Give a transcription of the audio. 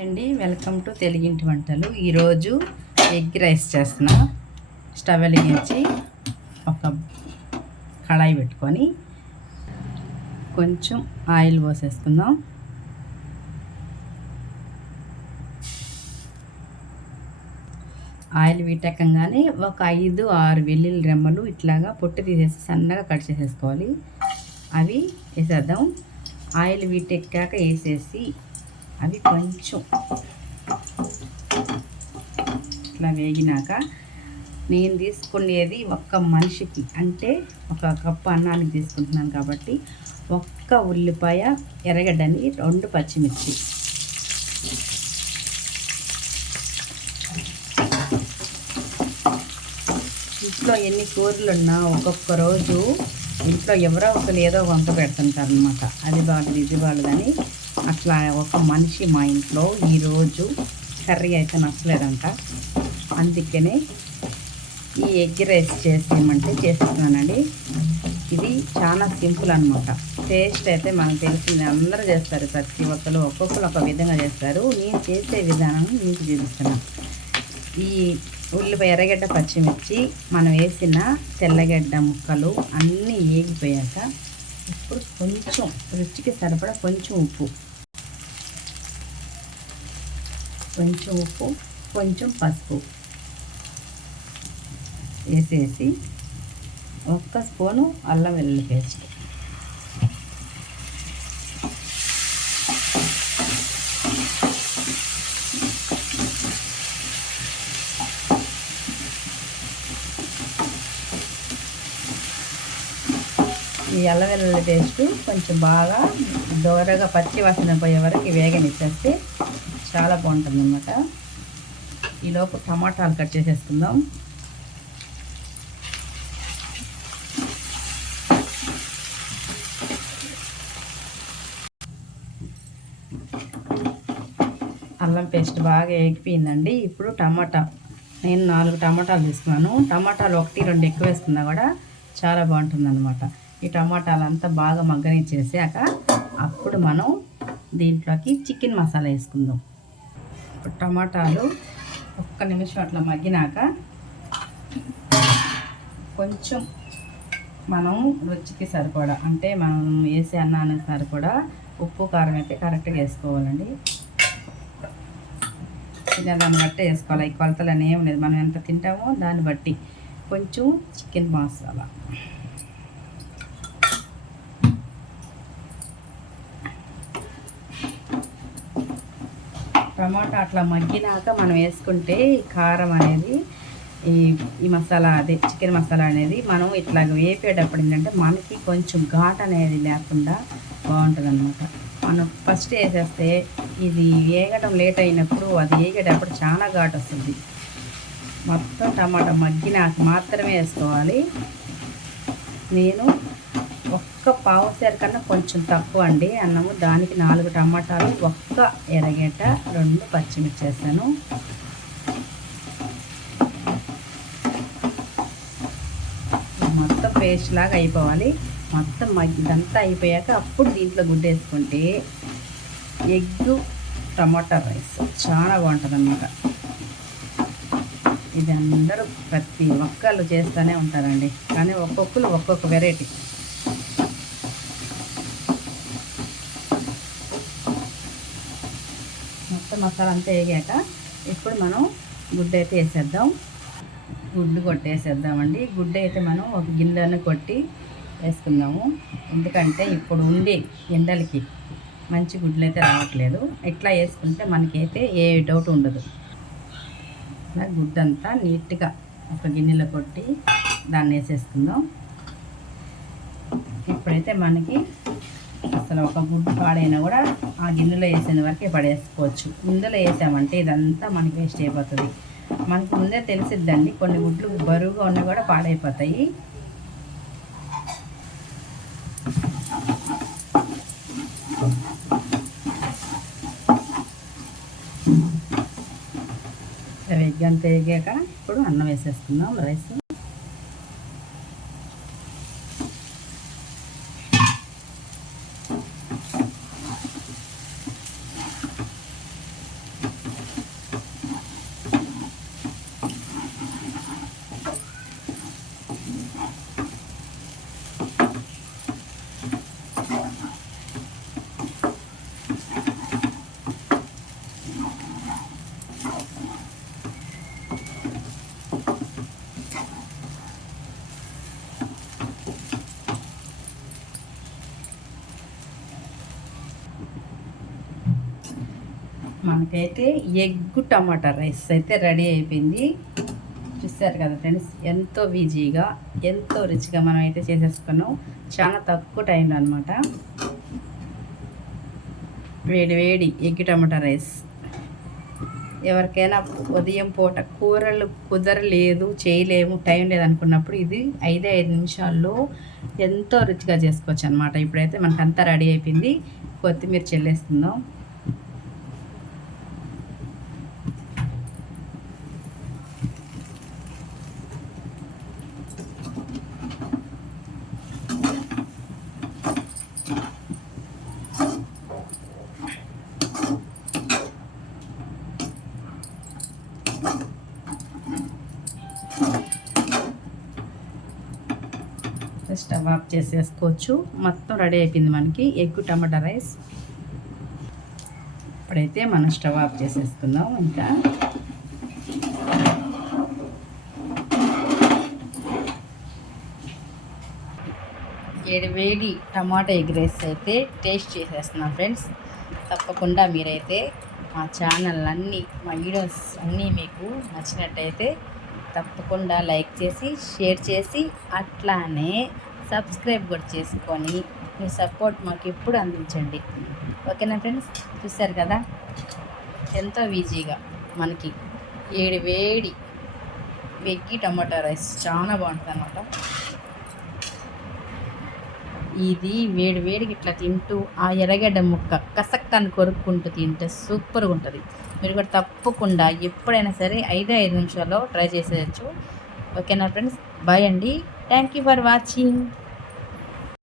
అండి, welcome to తెలుగింటి వంటలు. ఈరోజు ఎగ్ రైస్ చేస్తున్నా. స్టవ్ వెలిగించి ఒక కళాయి పెట్టుకొని కొంచెం ఆయిల్ పోసేసుకుందాం. ఆయిల్ వీటెక్కంగానే ఒక 5-6 వెల్లుల్లి రెమ్మలు ఇట్లాగా పొట్టు తీసేసి సన్నగా కట్ చేసేసుకోవాలి. అవి వేసేద్దాం. ఆయిల్ వీటెక్కాక వేసేసి అవి కొంచెం ఇట్లా వేగినాక నేను తీసుకునేది ఒక్క మనిషికి, అంటే ఒక కప్పు అన్నానికి తీసుకుంటున్నాను కాబట్టి ఒక్క ఉల్లిపాయ, ఎర్రగడ్డని, 2 పచ్చిమిర్చి, ఇంట్లో ఎన్ని కూరలు ఉన్నా ఒక్కొక్క రోజు ఇంట్లో ఎవరో ఒకరు ఏదో వంట పెడుతుంటారు అనమాట. అది బాగుంది ఇది బాగుందని. అట్లా ఒక మనిషి మా ఇంట్లో ఈరోజు కర్రీ అయితే నచ్చలేదంట. అందుకనే ఈ ఎగ్ రైస్ చేసేయమంటే చేస్తున్నానండి. ఇది చాలా సింపుల్ అనమాట. టేస్ట్ అయితే మనకు తెలిసింది, అందరూ చేస్తారు, ప్రతి ఒక్కరు ఒక్కొక్కరు ఒక విధంగా చేస్తారు. నేను చేసే విధానం మీకు చూపిస్తున్నాను. ఈ ఉల్లిపాయ, ఎర్రగడ్డ, పచ్చిమిర్చి, మనం వేసిన తెల్లగడ్డ ముక్కలు అన్నీ ఏగిపోయాక ఇప్పుడు కొంచెం రుచికి సరిపడా కొంచెం ఉప్పు, కొంచెం పసుపు వేసేసి 1 స్పూను అల్లం వెల్లుల్లి పేస్ట్, ఈ అల్లం వెల్లుల్లి పేస్ట్ కొంచెం బాగా దోరగా పచ్చి వాసన పోయే వరకు వేగనిచ్చేస్తే చాలా బాగుంటుంది అన్నమాట. ఈలోపు టమాటాలు కట్ చేసేసుకుందాం. అల్లం పేస్ట్ బాగా ఎగిపోయిందండి. ఇప్పుడు నేను 4 టమాటాలు తీసుకున్నాను. టమాటాలు 1-2 ఎక్కువ వేసుకున్నా కూడా చాలా బాగుంటుంది అన్నమాట. ఈ టమాటాలంతా బాగా మగ్గనిచ్చేసాక అప్పుడు మనం దీంట్లోకి చికెన్ మసాలా వేసుకుందాం. ఇప్పుడు టమాటాలు 1 నిమిషం అట్లా మగ్గినాక కొంచెం మనం రుచికి సరిపడా, అంటే మనం వేసే అన్నానికి సరిపడా ఉప్పు, కారం అయితే కరెక్ట్గా వేసుకోవాలండి. దాన్ని బట్టి వేసుకోవాలి. ఈ కొలతలు అని ఏం లేదు, మనం ఎంత తింటామో దాన్ని బట్టి. కొంచెం చికెన్ మసాలా, టమాటా అట్లా మగ్గినాక మనం వేసుకుంటే కారం అనేది, ఈ మసాలా, అదే చికెన్ మసాలా అనేది మనం ఇట్లా వేపేటప్పుడు ఏంటంటే మనకి కొంచెం ఘాట్ అనేది లేకుండా బాగుంటుంది అన్నమాట. మనం ఫస్ట్ వేసేస్తే ఇది వేగడం లేట్ అయినప్పుడు అది వేగేటప్పుడు చాలా ఘాట్ వస్తుంది. మొత్తం టమాటా మగ్గినాక మాత్రమే వేసుకోవాలి. నేను 1 పావుసేరు కన్నా కొంచెం తక్కువ అండి అన్నము. దానికి 4 టమాటాలు, 1 ఎర్రగడ్డ, 2 పచ్చిమిర్చి వేసాను. మొత్తం పేస్ట్ లాగా అయిపోవాలి. మొత్తం ఇదంతా అయిపోయాక అప్పుడు దీంట్లో గుడ్డు వేసుకుంటే ఎగ్ టమాటా రైస్ చాలా బాగుంటుంది అన్నమాట. ఇది అందరూ ప్రతి ఒక్కళ్ళు చేస్తూనే ఉంటారండి, కానీ ఒక్కొక్కరు ఒక్కొక్క వెరైటీ. మొత్తం మసాలా అంతా వేగాక ఇప్పుడు మనం గుడ్డు అయితే వేసేద్దాం. గుడ్డు కొట్టేసేద్దామండి. గుడ్డు అయితే మనం ఒక గిన్నెను కొట్టి వేసుకుందాము. ఎందుకంటే ఇప్పుడు ఉండే ఎండలకి మంచి గుడ్లు అయితే రావట్లేదు. ఇట్లా వేసుకుంటే మనకైతే ఏ డౌట్ ఉండదు. ఇలా గుడ్డంతా నీట్గా ఒక గిన్నెలో కొట్టి దాన్ని వేసేసుకుందాం. ఇప్పుడైతే మనకి అసలు ఒక గుడ్డు పాడైనా కూడా ఆ గిన్నెలో వేసిన వరకే పడేసుకోవచ్చు. ఇందులో వేసామంటే ఇదంతా మనకి వేస్ట్ అయిపోతుంది. మనకు ముందే తెలిసిద్దండి, కొన్ని గుడ్లు బరువుగా ఉన్నా కూడా పాడైపోతాయి. ఎగ్ అంతా వేగాక ఇప్పుడు అన్నం వేసేసుకుందాం. రైస్ మనకైతే ఎగ్ టమాటా రైస్ అయితే రెడీ అయిపోయింది. చూసారు కదా ఫ్రెండ్స్, ఎంతో ఈజీగా ఎంతో రుచిగా మనం అయితే చేసేసుకున్నాం చాలా తక్కువ టైంలో అనమాట. వేడి వేడి ఎగ్ టమాటా రైస్. ఎవరికైనా ఉదయం పూట కూరలు కుదరలేదు, చేయలేము, టైం లేదనుకున్నప్పుడు ఇది 5 నిమిషాల్లో ఎంతో రుచిగా చేసుకోవచ్చు అనమాట. ఇప్పుడైతే మనకంతా రెడీ అయిపోయింది. కొత్తిమీర చెల్లేస్తున్నాం. స్టవ్ ఆఫ్ చేసేసుకోవచ్చు. మొత్తం రెడీ అయిపోయింది మనకి ఎగ్ టమాటా రైస్. ఇప్పుడైతే మనం స్టవ్ ఆఫ్ చేసేసుకుందాం. ఇంకా వేడి టమాటా ఎగ్ రైస్ అయితే టేస్ట్ చేసేస్తున్నాం ఫ్రెండ్స్. తప్పకుండా మీరైతే మా ఛానల్ మా వీడియోస్ అన్నీ మీకు నచ్చినట్టయితే తప్పకుండా లైక్ చేసి షేర్ చేసి అట్లానే సబ్స్క్రైబ్ కూడా చేసుకొని మీ సపోర్ట్ మాకు ఎప్పుడు అందించండి. ఓకేనా ఫ్రెండ్స్, చూసారు కదా ఎంతో ఈజీగా మనకి వేడి వెగ్గి టమాటా రైస్ చాలా బాగుంటుంది అన్నమాట. ఇది వేడికి ఇట్లా తింటూ ఆ ఎర్రగడ్డ ముక్క కసక్కని కొరుక్కుంటూ తింటే సూపర్గా ఉంటుంది. మీరు కూడా తప్పకుండా ఎప్పుడైనా సరే 5 నిమిషాల్లో ట్రై చేసేయచ్చు. ఓకేనా ఫ్రెండ్స్, బాయ్ అండి. Thank you for watching.